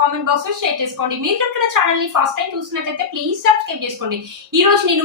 Comment box లో share చేసుకోండి. మీరు కనుక ఛానల్ ని ఫస్ట్ టైం చూసినట్లయితే ప్లీజ్ సబ్స్క్రైబ్ చేసుకోండి. ఈ రోజు నేను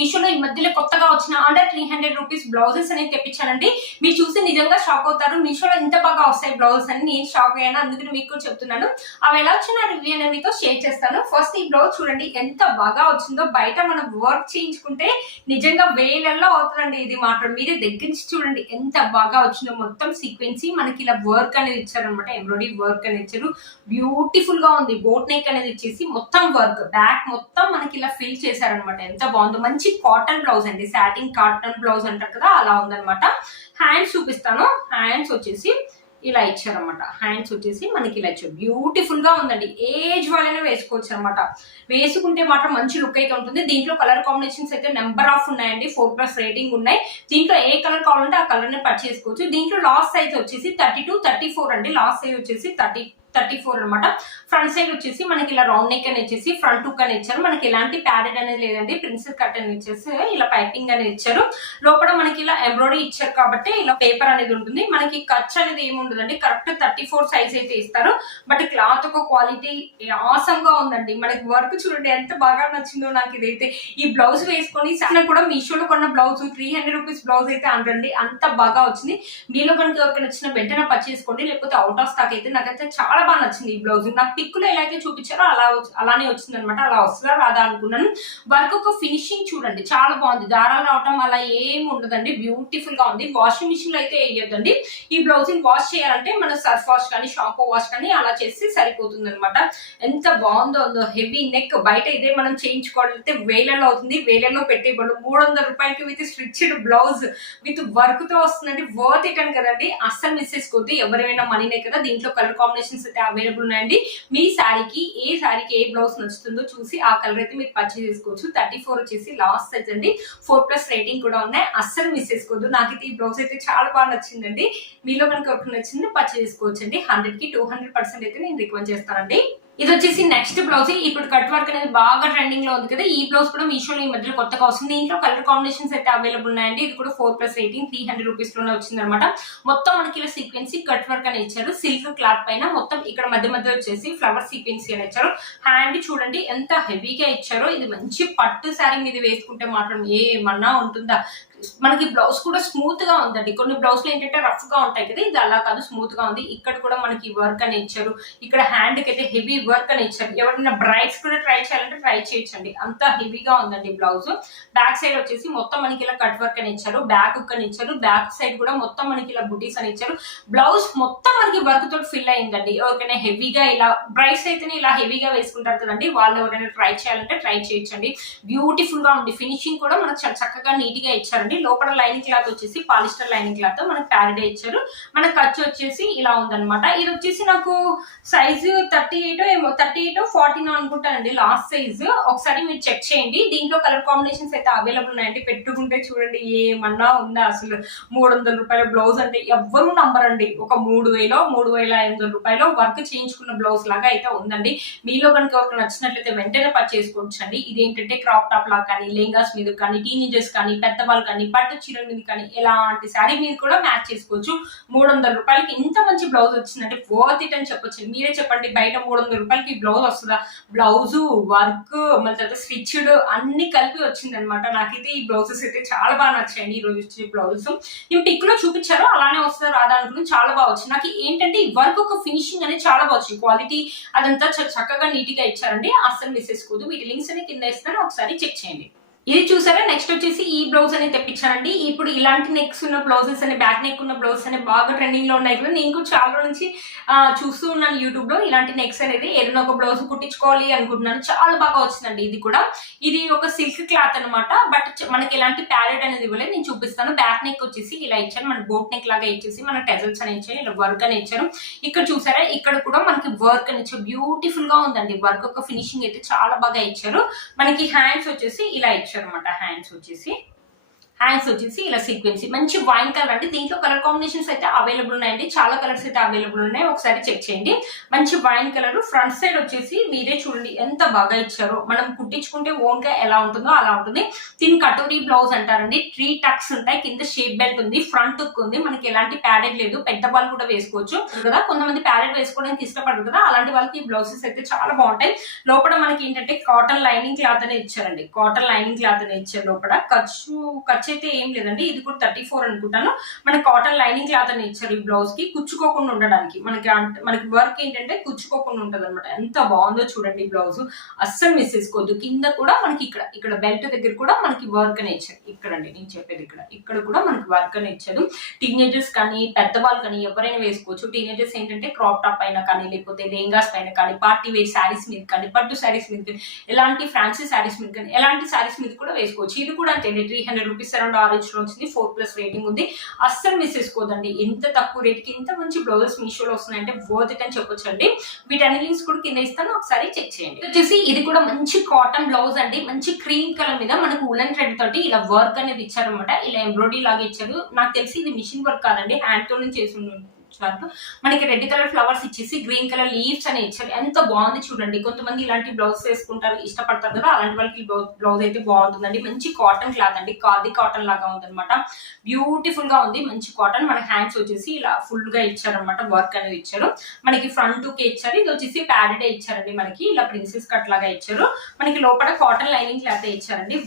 మీషోలో ఈ మధ్యలో కొత్తగా వచ్చిన అండర్ 300 రూపీస్ బ్లౌజెస్ అనేది తెప్పించానండి. మీరు చూసి నిజంగా షాక్ అవుతారు. మీషోలో ఇంత బాగా వస్తాయి బ్లౌజెస్ అని నేను షాక్ అయ్యాను. అందుకని మీకు చెప్తున్నాను. అవి ఎలా వచ్చిన రివ్యూ అనేది మీతో షేర్ చేస్తాను. ఫస్ట్ ఈ బ్లౌజ్ చూడండి ఎంత బాగా వచ్చిందో. బయట మనం వర్క్ చేయించుకుంటే నిజంగా వేలల్లో అవుతుందండి. ఇది మాత్రం మీరే దగ్గర నుంచి చూడండి ఎంత బాగా వచ్చిందో. మొత్తం సీక్వెన్సీ మనకి ఇలా వర్క్ అనేది ఇచ్చారనమాట. ఎంబ్రాయిడరీ వర్క్ అనేది ఇచ్చారు. బ్యూటిఫుల్ గా ఉంది. బోట్ నెక్ అనేది ఇచ్చేసి మొత్తం వర్క్ బ్యాక్ మొత్తం మనకి ఇలా ఫిల్ చేశారనమాట. ఎంత బాగుందో. మంచి కాటన్ బ్లౌజ్ అండి. సాటిన్ కాటన్ బ్లౌజ్ అంటారు కదా అలా ఉందనమాట. హ్యాండ్స్ చూపిస్తాను. హ్యాండ్స్ వచ్చేసి ఇలా ఇచ్చారనమాట. హ్యాండ్స్ వచ్చేసి మనకి ఇలా ఇచ్చారు. బ్యూటిఫుల్ గా ఉందండి. ఏజ్ వాళ్ళైనా వేసుకోవచ్చు అనమాట. వేసుకుంటే మాత్రం మంచి లుక్ అయితే ఉంటుంది. దీంట్లో కలర్ కాంబినేషన్స్ అయితే నెంబర్ ఆఫ్ ఉన్నాయండి. 4+ రేటింగ్ ఉన్నాయి. దీంట్లో ఏ కలర్ కావాలంటే ఆ కలర్ ని పర్చేస్ చేసుకోవచ్చు. దీంట్లో లాస్ట్ సైజ్ వచ్చేసి 32, 34 అండి. లాస్ట్ సైజ్ వచ్చేసి 34 అనమాట. ఫ్రంట్ సైడ్ వచ్చేసి మనకి ఇలా రౌండ్ నెక్ అని ఇచ్చేసి ఫ్రంట్ హుక్ అని ఇచ్చారు. మనకి ఎలాంటి ప్యాడెడ్ అనేది లేదండి. ప్రిన్సెస్ కట్ అని ఇచ్చేసి ఇలా పైపింగ్ అనేది ఇచ్చారు. లోపల మనకి ఇలా ఎంబ్రాయిడరీ ఇచ్చారు కాబట్టి ఇలా పేపర్ అనేది ఉంటుంది. మనకి ఖర్చు అనేది ఏమి ఉండదండి. కరెక్ట్ 34 సైజ్ అయితే ఇస్తారు. బట్ క్లాత్ ఒక క్వాలిటీ ఆసమ్ గా ఉందండి. మనకి వర్క్ చూడండి ఎంత బాగా నచ్చిందో నాకు ఇదైతే. ఈ బ్లౌజ్ వేసుకొని కూడా మీషోలో కొన్న బ్లౌజ్ 300 రూపీస్ బ్లౌజ్ అయితే అంటండి. అంత బాగా వచ్చింది. మీలో కనుక ఎవరికి నచ్చిన వెంటనే పర్చేస్ చేసుకోండి. లేకపోతే అవుట్ ఆఫ్ స్టాక్ అయితే నాకైతే చాలా బాగా నచ్చింది ఈ బ్లౌజ్. నాకు పిక్కులో ఎలా అయితే చూపించారో అలానే వచ్చింది అనమాట. అలా వస్తుందా రాదా అనుకున్నాను. వర్క్ ఒక ఫినిషింగ్ చూడండి చాలా బాగుంది. దారాలు రావటం అలా ఏమి ఉండదండి. బ్యూటిఫుల్ గా ఉంది. వాషింగ్ మిషన్ లో అయితే వేయొద్దండి. ఈ బ్లౌజ్ ని వాష్ చేయాలంటే మనం సర్ఫ్ వాష్ కానీ షాంపూ వాష్ కానీ అలా చేసి సరిపోతుంది అనమాట. ఎంత బాగుందో. Heavy neck. బయట ఇదే మనం చేయించుకోవాలంటే వేలలో అవుతుంది. వేలలో పెట్టే బదులు 300 రూపాయలకి with stitched blouse with work తో వస్తుందండి. వర్త్ ఇట్ అని కదండి. అస్సలు మిస్ చేసుకోవద్దు. ఎవరైనా మనీనే కదా. దీంట్లో కలర్ కాంబినేషన్స్ అయితే అవైలబుల్ ఉన్నాయండి. మీ శారీకి ఏ బ్లౌజ్ నచ్చుతుందో చూసి ఆ కలర్ అయితే మీరు పర్చేస్ చేసుకోవచ్చు. 34 వచ్చేసి లాస్ట్ సైజ్ అండి. 4+ రేటింగ్ కూడా ఉన్నాయి. అస్సలు మిస్ చేసుకోవద్దు. నాకైతే ఈ బ్లౌజ్ అయితే చాలా బాగా నచ్చిందండి. మీలో కనుక ఎవరికి నచ్చింది పర్చేస్ చేసుకోవచ్చు అండి. 100కి 200% అయితే నేను రికమెండ్ చేస్తానండి. ఇది వచ్చేసి నెక్స్ట్ బ్లౌజ్. ఇప్పుడు కట్ వర్క్ అనేది బాగా ట్రెండింగ్ లో ఉంది కదా. ఈ బ్లౌజ్ కూడా మీషోలో ఈ మధ్యలో కొత్తగా వస్తుంది. దీంట్లో కలర్ కాంబినేషన్స్ అయితే అవైలబుల్ ఉన్నాయండి. ఇది కూడా 4+ రేటింగ్ 300 రూపీస్ లోనే వచ్చింది అనమాట. మొత్తం మనకి ఇలా సీక్వెన్సీ కట్ వర్క్ అని ఇచ్చారు. సిల్క్ క్లాత్ పైన మొత్తం ఇక్కడ మధ్య వచ్చేసి ఫ్లవర్ సీక్వెన్సీ అని ఇచ్చారు. హ్యాండ్ చూడండి ఎంత హెవీగా ఇచ్చారో. ఇది మంచి పట్టు శారీ మీద వేసుకుంటే మాత్రం ఏమన్నా ఉంటుందా. మనకి బ్లౌజ్ కూడా స్మూత్ గా ఉందండి. కొన్ని బ్లౌజ్ లో ఏంటంటే రఫ్ గా ఉంటాయి కదా. ఇది అలా కాదు, స్మూత్ గా ఉంది. ఇక్కడ కూడా మనకి వర్క్ అని ఇచ్చారు. ఇక్కడ హ్యాండ్ కి అయితే హెవీ వర్క్ అని ఇచ్చారు. ఎవరైనా బ్రైడ్స్ కూడా ట్రై చేయాలంటే ట్రై చేయొచ్చండి. అంత హెవీగా ఉందండి బ్లౌజ్. బ్యాక్ సైడ్ వచ్చేసి మొత్తం మనకి ఇలా కట్ వర్క్ అని ఇచ్చారు. బ్యాక్ హుక్ అని ఇచ్చారు. బ్యాక్ సైడ్ కూడా మొత్తం మనకి ఇలా బుటీస్ అని ఇచ్చారు. బ్లౌజ్ మొత్తం మనకి వర్క్ తోటి ఫిల్ అయిందండి. ఎవరికైనా హెవీగా ఇలా బ్రైడ్స్ అయితేనే ఇలా హెవీగా వేసుకుంటారు కదండి. వాళ్ళు ఎవరైనా ట్రై చేయాలంటే ట్రై చేయొచ్చండి. బ్యూటిఫుల్ గా ఉంది. ఫినిషింగ్ కూడా మనకు చక్కగా నీట్ గా ఇచ్చారండి. లోపల లైనింగ్ క్లాత్ వచ్చేసి పాలిస్టర్ లైనింగ్ క్లాత్ మనకి ప్యారడే ఇచ్చారు. మన ఖర్చు వచ్చేసి ఇలా ఉందన్నమాట. ఇది వచ్చేసి నాకు సైజు 38 40 అనుకుంటానండి లాస్ట్ సైజ్. ఒకసారి మీరు చెక్ చేయండి. దీంట్లో కలర్ కాంబినేషన్స్ అయితే అవైలబుల్ ఉన్నాయండి. పెట్టుకుంటే చూడండి ఏమన్నా ఉందా అసలు. 300 రూపాయల బ్లౌజ్ అంటే ఎవ్వరూ నంబరండి. ఒక 3,500 రూపాయలు వర్క్ చేయించుకున్న బ్లౌజ్ లాగా అయితే ఉందండి. మీలో కనుక ఎవరికి నచ్చినట్లయితే వెంటనే పర్చేస్ చేసుకోవచ్చండి. ఇదేంటంటే క్రాప్ టాప్ లాగా కానీ, లెహంగాస్ మీద కానీ, టీనేజర్స్ కానీ, పెద్దవాళ్ళు కానీ, పట్టు చీరల మీద కానీ ఎలాంటి శారీ మీద కూడా మ్యాచ్ చేసుకోవచ్చు. 300 రూపాయలకి ఇంత మంచి బ్లౌజ్ వచ్చిందంటే వర్త్ ఇట్ అని చెప్పొచ్చు. మీరే చెప్పండి బయట 300 రూపాయలకి బ్లౌజ్ వస్తుందా. బ్లౌజు వర్క్ మళ్ళీ తర్వాత స్టిచ్డ్ అన్ని కలిపి వచ్చింది అనమాట. నాకైతే ఈ బ్లౌజెస్ అయితే చాలా బాగా నచ్చాయండి. ఈ రోజు వచ్చే బ్లౌజెస్ నేను పిక్ లో చూపించారో అలానే వస్తుందా రాదా అనుకుని చాలా బాగా వచ్చింది. నాకు ఏంటంటే ఈ వర్క్ ఒక ఫినిషింగ్ అనేది చాలా బాగా వచ్చింది. క్వాలిటీ అదంతా చక్కగా నీట్ గా ఇచ్చారండి. అస్సలు మిస్ చేసుకోవద్దు. వీటి లింక్స్ అని కింద ఇస్తాను, ఒకసారి చెక్ చేయండి. ఇది చూసారా. నెక్స్ట్ వచ్చేసి ఈ బ్లౌజ్ అనేది తెప్పించానండి. ఇప్పుడు ఇలాంటి నెక్స్ ఉన్న బ్లౌజెస్ అని, బ్యాక్ నెక్ ఉన్న బ్లౌజెస్ అని బాగా ట్రెండింగ్ లో ఉన్నాయి కదా. నేను కూడా చాలా నుంచి చూస్తూ ఉన్నాను యూట్యూబ్ లో. ఇలాంటి నెక్స్ అనేది ఏదైనా ఒక బ్లౌజ్ కుట్టించుకోవాలి అనుకుంటున్నాను. చాలా బాగా వచ్చిందండి. ఇది ఒక సిల్క్ క్లాత్ అనమాట. బట్ మనకి ఎలాంటి ప్యారెట్ అనేది ఇవ్వలేదు. నేను చూపిస్తాను. బ్యాక్ నెక్ వచ్చేసి ఇలా ఇచ్చారు. మన బోట్ నెక్ లాగా ఇచ్చేసి మన టెజల్స్ అని ఇచ్చారు. ఇలా వర్క్ అని ఇచ్చారు. ఇక్కడ చూసారా. ఇక్కడ కూడా మనకి వర్క్ అని ఇచ్చారు. బ్యూటిఫుల్ గా ఉందండి. వర్క్ ఒక ఫినిషింగ్ అయితే చాలా బాగా ఇచ్చారు. మనకి హ్యాండ్స్ వచ్చేసి ఇలా ఇచ్చారు అనమాట. హ్యాండ్స్ హ్యాండ్స్ వచ్చేసి ఇలా సీక్వెన్సీ మంచి వైన్ కలర్ అండి. దీంట్లో కలర్ కాంబినేషన్స్ అయితే అవైలబుల్ ఉన్నాయండి, చాలా కలర్స్ అయితే అవైలబుల్ ఉన్నాయి, ఒకసారి చెక్ చేయండి. మంచి వైన్ కలర్. ఫ్రంట్ సైడ్ వచ్చేసి మీరే చూడండి ఎంత బాగా ఇచ్చారో. మనం కుట్టించుకుంటే ఓన్ గా ఎలా ఉంటుందో అలా ఉంటుంది. దీని కటోరీ బ్లౌజ్ అంటారండి. 3 టక్స్ ఉంటాయి, కింద షేప్ బెల్ట్ ఉంది, ఫ్రంట్ హుక్ ఉంది, మనకి ఎలాంటి ప్యాడెడ్ లేదు, పెద్ద వాళ్ళు కూడా వేసుకోవచ్చు కదా. కొంతమంది ప్యాడెడ్ వేసుకోవడానికి ఇష్టపడరు కదా, అలాంటి వాళ్ళకి ఈ బ్లౌజెస్ అయితే చాలా బాగుంటాయి. లోపల మనకి ఏంటంటే కాటన్ లైనింగ్ క్లాత్ అనే ఇచ్చారండి, కాటన్ లైనింగ్ క్లాత్ అనే ఇచ్చారు. లోపల ఖర్చు అయితే ఏం లేదండి, ఇది కూడా 34 అనుకుంటాను. మనకి కాటన్ లైనింగ్ క్లాత్ అని ఇచ్చారు ఈ బ్లౌజ్ కి, కుచ్చుకోకుండా ఉండడానికి. మనకి వర్క్ ఏంటంటే కుచ్చుకోకుండా ఉంటది అనమాట. ఎంత బాగుందో చూడండి బ్లౌజ్, అస్సలు మిస్ చేసుకోవద్దు. కింద కూడా మనకి ఇక్కడ బెల్ట్ దగ్గర కూడా మనకి వర్క్ అనే ఇచ్చారు. ఇక్కడండి నేను చెప్పేది, ఇక్కడ కూడా మనకి వర్క్ అనే ఇచ్చారు. టీనేజర్స్ కానీ పెద్దవాళ్ళు కానీ ఎవరైనా వేసుకోవచ్చు. టీనేజర్స్ ఏంటంటే క్రాప్ టాప్ పైన కానీ, లేకపోతే లెహంగాస్ పైన కానీ, పార్టీ వేర్ శారీస్ మీద కానీ, పట్టు శారీస్ మీద కానీ, ఎలాంటి ఫ్యాన్సీ శారీస్ మీద కానీ, ఎలాంటి శారీస్ మీద కూడా వేసుకోవచ్చు. ఇది కూడా అంతే 300 రూపీస్ అరౌండ్ ఆరెంజ్ లో వచ్చింది, 4+ రేటింగ్ ఉంది. అస్సలు మిస్ చేసుకోదండి. ఎంత తక్కువ రేట్ కి ఇంత మంచి బ్లౌజెస్ మీషోలో వస్తున్నాయంటే వర్త్ ఇట్ అని చెప్పొచ్చు అండి. వీటన్ని లింక్స్ కూడా కింద ఇస్తాను, ఒకసారి చెక్ చేయండి. వచ్చేసి ఇది కూడా మంచి కాటన్ బ్లౌజ్ అండి. మంచి క్రీమ్ కలర్ మీద మనకు ఉలెన్ థ్రెడ్ తోటి ఇలా వర్క్ అనేది ఇచ్చారనమాట. ఇలా ఎంబ్రాయిడరీ లాగా ఇచ్చారు. నాకు తెలిసి ఇది మిషన్ వర్క్ కాదండి, హ్యాండ్ తో చేసి మనకి రెడ్ కలర్ ఫ్లవర్స్ ఇచ్చేసి గ్రీన్ కలర్ లీవ్స్ అని ఇచ్చారు. ఎంత బాగుంది చూడండి. కొంతమంది ఇలాంటి బ్లౌజ్ వేసుకుంటారు, ఇష్టపడతారు కదా, అలాంటి వాళ్ళకి బ్లౌజ్ అయితే బాగుంటుందండి. మంచి కాటన్ క్లాత్ అండి, ఖాదీ కాటన్ లాగా ఉందన్నమాట. బ్యూటిఫుల్ గా ఉంది, మంచి కాటన్. మన హ్యాండ్స్ వచ్చేసి ఇలా ఫుల్ గా ఇచ్చారనమాట, వర్క్ అనేది ఇచ్చారు. మనకి ఫ్రంట్ కే ఇచ్చారు. ఇది వచ్చేసి ప్యాడెడ్ ఇచ్చారండి, మనకి ఇలా ప్రిన్సెస్ కట్ లాగా ఇచ్చారు. మనకి లోపల కాటన్ లైనింగ్ క్లాత్ ఇచ్చారండి.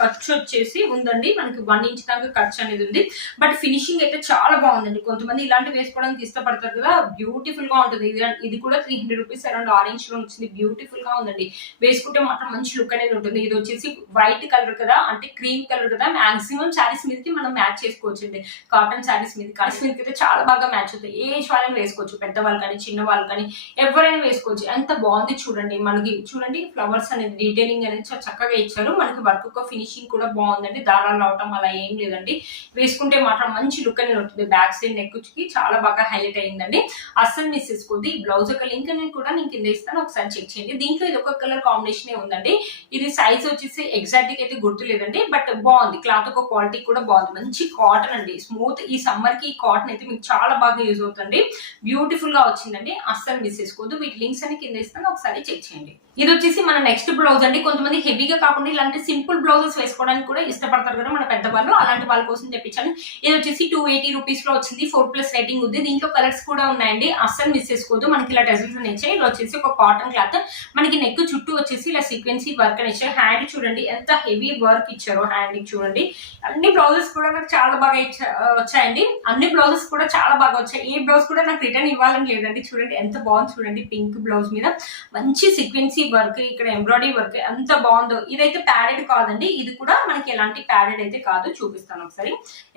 ఖర్చు వచ్చేసి ఉందండి, మనకి 1 ఇంచ్ దాకా ఖర్చు అనేది ఉంది. బట్ ఫినిషింగ్ అయితే చాలా బాగుందండి. కొంతమంది ఇలాంటివి వేసుకోవడానికి ఇష్టపడతారు కదా, బ్యూటిఫుల్ గా ఉంటుంది. ఇది కూడా 300 రూపీస్ అరౌండ్ ఆరెంజ్ లో వచ్చింది. బ్యూటిఫుల్ గా ఉందండి, వేసుకుంటే మాత్రం మంచి లుక్ అనేది ఉంటుంది. ఇది వచ్చేసి వైట్ కలర్ కదా, అంటే క్రీమ్ కలర్ కదా, మాక్సిమం శారీస్ మీదకి మనం మ్యాచ్ చేసుకోవచ్చు అండి. కాటన్ శారీస్ మీదకి అయితే చాలా బాగా మ్యాచ్ అవుతాయి. ఏ వాళ్ళని వేసుకోవచ్చు, పెద్దవాళ్ళు కానీ చిన్న వాళ్ళు కానీ ఎవరైనా వేసుకోవచ్చు. ఎంత బాగుంది చూడండి. మనకి చూడండి ఫ్లవర్స్ అనేది డీటెయిలింగ్ అనేది చాలా చక్కగా ఇచ్చారు. మనకి వర్క్ ఒక ఫినిషింగ్ కూడా బాగుందండి, దారాలు రావటం అలా ఏం లేదండి. వేసుకుంటే మాత్రం మంచి లుక్ అనేది ఉంటుంది. బ్యాక్ సైడ్ నెక్ కి చాలా బాగా హైలైట్ అయిందండి, అస్సలు మిస్ చేసుకోవద్దు. ఈ బ్లౌజ్ యొక్క లింక్ అనేది కూడా నేను కింద ఇస్తాను, ఒకసారి చెక్ చేయండి. దీంట్లో ఇది ఒక కలర్ కాంబినేషన్ ఉందండి. ఇది సైజ్ వచ్చేసి ఎగ్జాక్ట్ గా అయితే గుర్తు లేదండి, బట్ బాగుంది. క్లాత్ ఒక క్వాలిటీ కూడా బాగుంది. మంచి కాటన్ అండి, స్మూత్. ఈ సమ్మర్ కి ఈ కాటన్ అయితే మీకు చాలా బాగా యూజ్ అవుతుంది. బ్యూటిఫుల్ గా వచ్చిందండి, అస్సలు మిస్ చేసుకోవద్దు. వీటి లింక్స్ అని కింద ఇస్తాను, ఒకసారి చెక్ చేయండి. ఇది వచ్చేసి మన నెక్స్ట్ బ్లౌజ్ అండి. కొంతమంది హెవీగా కాకుండా ఇలాంటి సింపుల్ బ్లౌజెస్ వేసుకోవడానికి కూడా ఇష్టపడతారు కదా మన పెద్దవాళ్ళు, అలాంటి వాళ్ళ కోసం తెప్పించాను. ఇది వచ్చేసి 280 రూపీస్ లో వచ్చింది, 4+ రేటింగ్ ఉంది. దీంట్లో కలర్స్ కూడా ఉన్నాయండి, అస్సలు మిస్ చేసుకోవద్దు. మనకి ఇలా టెజల్స్ వచ్చాయి. ఇలా వచ్చేసి ఒక కాటన్ క్లాత్, మనకి నెక్ చుట్టూ వచ్చేసి ఇలా సీక్వెన్సీ వర్క్ అని ఇచ్చారు. హ్యాండ్ చూడండి ఎంత హెవీ వర్క్ ఇచ్చారో, హ్యాండ్ చూడండి. అన్ని బ్లౌజెస్ కూడా నాకు చాలా బాగా వచ్చాయండి. అన్ని బ్లౌజెస్ కూడా చాలా బాగా వచ్చాయి. ఏ బ్లౌజ్ కూడా నాకు రిటర్న్ ఇవ్వాలని లేదండి. చూడండి ఎంత బాగుంది చూడండి. పింక్ బ్లౌజ్ మీద మంచి సీక్వెన్సీ వర్క్, ఇక్కడ ఎంబ్రాయిడరీ వర్క్ ఎంత బాగుందో. ఇదైతే ప్యాడెడ్ కాదండి, ఇది కూడా మనకి ఎలాంటి ప్యాడెడ్ అయితే కాదు. చూపిస్తాను ఒకసారి.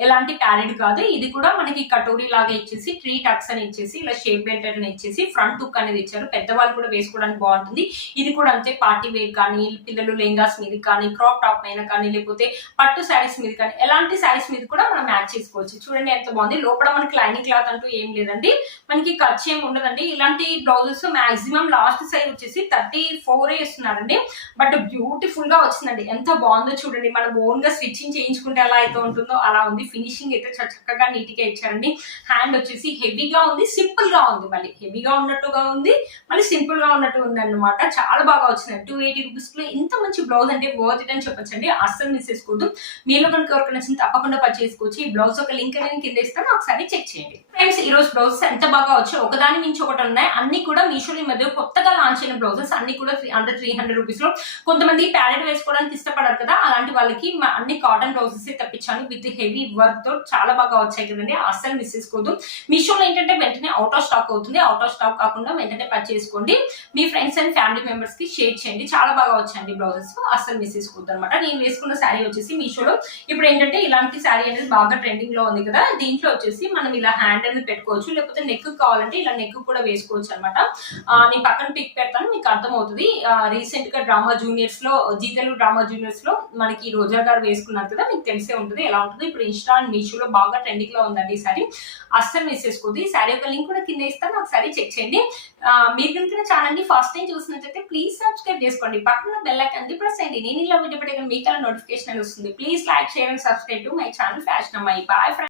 ఎలాంటి ప్యాడెడ్ కాదు. ఇది కూడా మనకి కటోరీ లాగా ఇచ్చేసి 3 టక్స్ అని ఇచ్చేసి ఇలా షేప్ బెల్ట్ అని ఇచ్చేసి ఫ్రంట్ హుక్ అనేది ఇచ్చారు. పెద్దవాళ్ళు కూడా వేసుకోవడానికి బాగుంటుంది. ఇది కూడా అంతే, పార్టీ వేర్ కానీ, పిల్లలు లెహంగాస్ మీద కానీ, క్రాప్ టాప్ పైన కానీ, లేకపోతే పట్టు శారీస్ మీద కానీ, ఎలాంటి శారీస్ మీద కూడా మనం మ్యాచ్ చేసుకోవచ్చు. చూడండి ఎంత బాగుంది. లోపల మనకి లైనింగ్ క్లాత్ అంటూ ఏం లేదండి, మనకి ఖర్చు ఏమి ఉండదండి. ఇలాంటి బ్లౌజెస్ మాక్సిమం లాస్ట్ సైజ్ వచ్చేసి 34 ఇస్తున్నారండి. బట్ బ్యూటిఫుల్ గా వచ్చిందండి. ఎంత బాగుందో చూడండి. మనం ఓన్ గా స్టిచ్చింగ్ చేయించుకుంటే ఎలా అయితే ఉంటుందో అలా ఉంది. ఫినిషింగ్ అయితే చక్కగా నీట్ గా ఇచ్చారండి. హ్యాండ్ వచ్చేసి హెవీగా ఉంది, సింపుల్ గా ఉంది. మళ్ళీ హెవీగా ఉన్నట్టుగా ఉంది, మళ్ళీ సింపుల్ గా ఉన్నట్టు ఉంది అనమాట. చాలా బాగా వచ్చింది. 280 రూపీస్ లో ఇంత మంచి బ్లౌజ్ అంటే వర్త్ ఇట్ అని చెప్పొచ్చండి, అస్సలు మిస్ చేసుకోవద్దు. మీలో కనుక ఎవరికి నచ్చింది తప్పకుండా పర్చేస్ చేసుకోవచ్చు. ఈ బ్లౌజ్ ఒక లింక్ అనేది కింద ఇస్తాను, ఒకసారి చెక్ చేయండి. ఫ్రెండ్స్, ఈ రోజు బ్లౌజెస్ ఎంత బాగా వచ్చాయి, ఒకదాని మించి ఒకటి ఉన్నాయి. అన్ని కూడా మీషోలో ఈ మధ్య కొత్తగా లాంచ్ అయిన బ్లౌజెస్, అన్ని కూడా అండర్ 300 రూపీస్ లో. కొంతమంది ప్యాడెడ్ వేసుకోవడానికి ఇష్టపడారు కదా, అలాంటి వాళ్ళకి అన్ని కాటన్ బ్లౌజెస్ తెప్పించాను విత్ హెవీ వర్క్ తో. చాలా బాగా వచ్చాయి కదండి, అస్సలు మిస్ చేసుకోవద్దు. మీషోలో ఏంటంటే వెంటనే అవుట్ ఆఫ్ స్టాక్ అవుతుంది. అవుట్ ఆఫ్ స్టాక్ కాకుండా వెంటనే పర్చేస్ చేసుకోండి. మీ ఫ్రెండ్స్ అండ్ ఫ్యామిలీ మెంబర్స్ కి షేర్ చేయండి. చాలా బాగా వచ్చాయండి బ్లౌజెస్, అస్సలు మిస్ చేసుకోవద్దు అనమాట. నేను వేసుకున్న శారీ వచ్చేసి మీషోలో ఇప్పుడు ఏంటంటే ఇలాంటి శారీ అనేది బాగా ట్రెండింగ్ లో ఉంది కదా, దీంట్లో వచ్చేసి మనం ఇలా హ్యాండ్ అనేది పెట్టుకోవచ్చు, లేకపోతే నెక్ కావాలంటే ఇలా నెక్ కూడా వేసుకోవచ్చు అనమాట. నేను పక్కన పిక్ పెడతాను, మీకు అర్థమవుతుంది. రీసెంట్ గా డ్రామా జూనియర్స్ లో, జీ తెలుగు డ్రామా జూనియర్స్ లో మనకి రోజా గారు వేసుకున్నారు కదా, మీకు తెలిసే ఉంటుంది ఎలా ఉంటుంది. ఇప్పుడు ఇన్స్టా అండ్ మీషోలో బాగా ట్రెండింగ్ లో ఉందండి ఈ సారీ. అస్సలు మిస్ చేసుకోవద్దు. ఈ శారీ యొక్క లింక్ కూడా కింద ఇస్తాను, ఒకసారి చెక్ చేయండి. మీరు కనుక ఛానల్ ని ఫస్ట్ టైం చూసినట్లయితే ప్లీజ్ సబ్స్క్రైబ్ చేసుకోండి, పక్కన బెల్ ఐకాన్ ప్రెస్ చేయండి. నేను ఇలా వీడియో పెట్టే మీకు నోటిఫికేషన్ వస్తుంది. Please like, share and subscribe to my channel fashion అమ్మాయి. Bye friends.